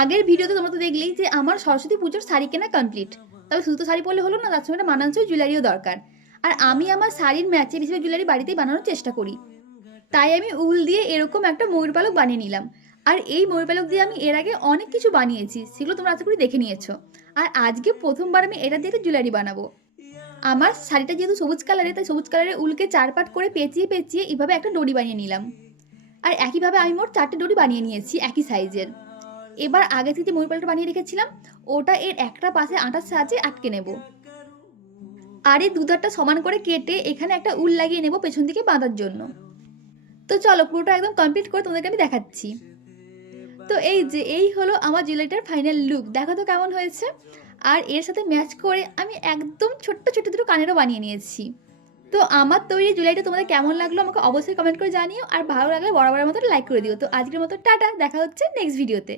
আগের ভিডিওতে তোমরা তো দেখলেই যে আমার সরস্বতী পুজোর শাড়ি কেনা কমপ্লিট। তবে শুধু তো শাড়ি পরলে হলো না, তার সঙ্গে একটা মানানসই জুয়েলারিও দরকার। আর আমি আমার শাড়ির ম্যাচে বেশিরভাগ জুয়েলারি বাড়িতেই বানানোর চেষ্টা করি। তাই আমি উল দিয়ে এরকম একটা ময়ূর পালক বানিয়ে নিলাম। আর এই ময়ূর পালক দিয়ে আমি এর আগে অনেক কিছু বানিয়েছি, সেগুলো তোমরা আশা করি দেখে নিয়েছো। আর আজকে প্রথমবার আমি এটা দিয়ে একটা জুয়েলারি বানাবো। আমার শাড়িটা যেহেতু সবুজ কালারে, তাই সবুজ কালারের উলকে 4 পাট করে পেঁচিয়ে পেঁচিয়ে এইভাবে একটা ডরি বানিয়ে নিলাম। আর একইভাবে আমি মোট 4টে ডরি বানিয়ে নিয়েছি একই সাইজের। এবার আগে থেকে যে ময়ূর পালকটা বানিয়ে রেখেছিলাম, ওটা এর একটা পাশে আটার সাহায্যে আটকে নেব। আর এই দুধারটা সমান করে কেটে এখানে একটা উল লাগিয়ে নেব পেছন দিকে বাঁধার জন্য। তো চলো পুরোটা একদম কমপ্লিট করে তোমাদেরকে আমি দেখাচ্ছি। তো এই হলো আমার জুয়েলারিটার ফাইনাল লুক, দেখো তো কেমন হয়েছে। আর এর সাথে ম্যাচ করে আমি একদম ছোট্ট ছোট্ট দুটো কানেরও বানিয়ে নিয়েছি। তো আমার তৈরি জুয়েলারিটা তোমাদের কেমন লাগলো আমাকে অবশ্যই কমেন্ট করে জানিও। আর ভালো লাগলে বরাবরের মতো লাইক করে দিও। তো আজকের মতো টাটা, দেখা হচ্ছে নেক্সট ভিডিওতে।